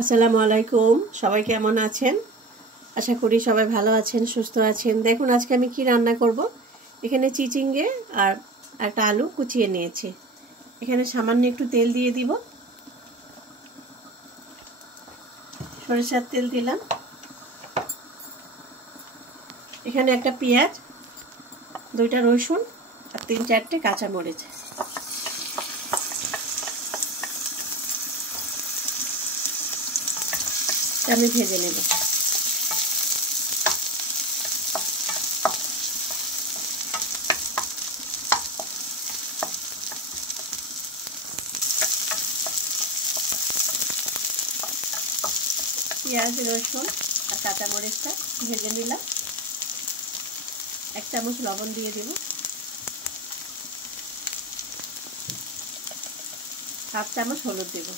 আসসালামু আলাইকুম। সবাই কেমন আছেন? আশা করি সবাই ভালো আছেন, সুস্থ আছেন। দেখুন আজকে আমি কি রান্না করব। এখানে চিচিঙ্গে আর একটা আলু কুচিয়ে নিয়েছি। এখানে সামান্য একটু তেল দিয়ে দিব, সরিষার তেল দিলাম। এখানে একটা পেঁয়াজ, দুইটা রসুন আর 3-4টে কাঁচামরিচ। আমি ভেজে নেব। পেঁয়াজ, রসুন আর কাঁচামরিচটা ভেজে নিলাম। 1 চামচ লবণ দিয়ে দেব, 1/2 চামচ হলুদ দেব।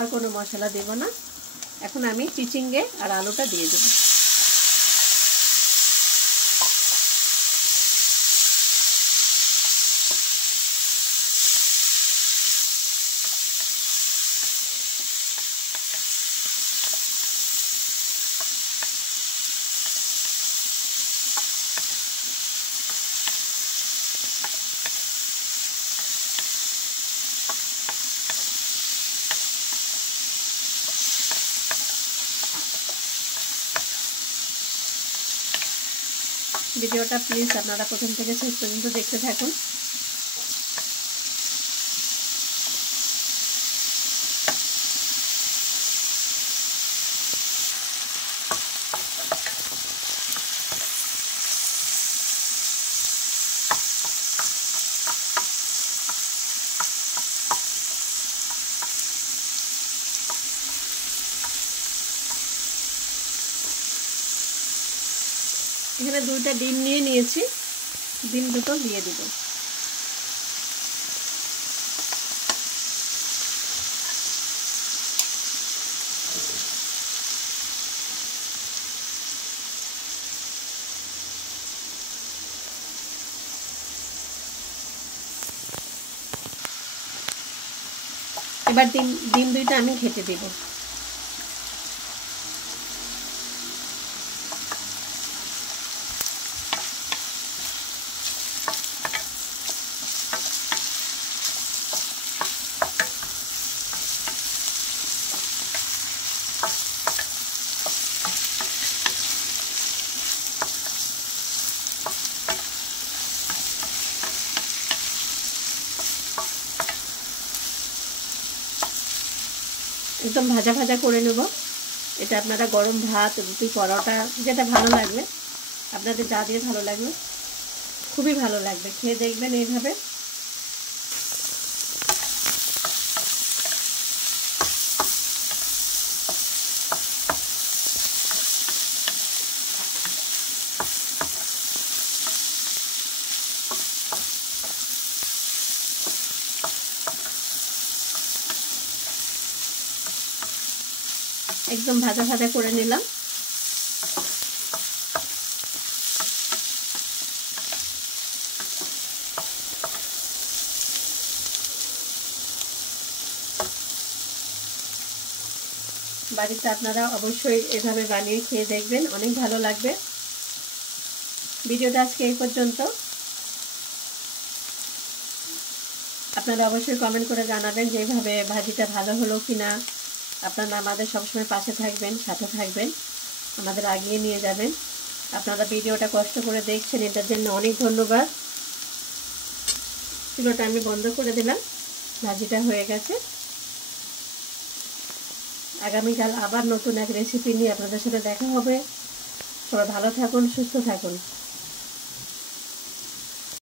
আর কোনো মশলা দেব না। এখন আমি চিচিঙ্গে আর আলুটা দিয়ে দেব। ভিডিওটা প্লিজ আপনারা প্রথম থেকে শেষ পর্যন্ত দেখতে থাকুন। এখানে 2টা ডিম নিয়ে নিয়েছি, ডিম দুটো দিয়ে দিব। এবার ডিম 2টা আমি ঘেটে দেব। একদম ভাজা ভাজা করে নেব। এটা আপনারা গরম ভাত, রুটি, পরোটা যেটা ভালো লাগবে, আপনাদের যা দিয়ে ভালো লাগবে, খুবই ভালো লাগবে। খেয়ে দেখবেন এইভাবে। একদম ভাজা ভাজা করে নিলাম। বাড়িতে আপনারা অবশ্যই এভাবে বানিয়ে খেয়ে দেখবেন, অনেক ভালো লাগবে। ভিডিওটা আজকে এই পর্যন্ত। আপনারা অবশ্যই কমেন্ট করে জানাবেন যে এইভাবে ভাজিটা ভালো হলো কিনা। আপনারা আমাদের সবসময় পাশে থাকবেন, সাথে থাকবেন, আমাদের এগিয়ে নিয়ে যাবেন। আপনারা ভিডিওটা কষ্ট করে দেখছেন, এটার জন্য অনেক ধন্যবাদ। ভিডিওটা আমি বন্ধ করে দিলাম। ভাজিটা হয়ে গেছে। আগামীকাল আবার নতুন এক রেসিপি নিয়ে আপনাদের সাথে দেখা হবে। সবাই ভালো থাকুন, সুস্থ থাকুন।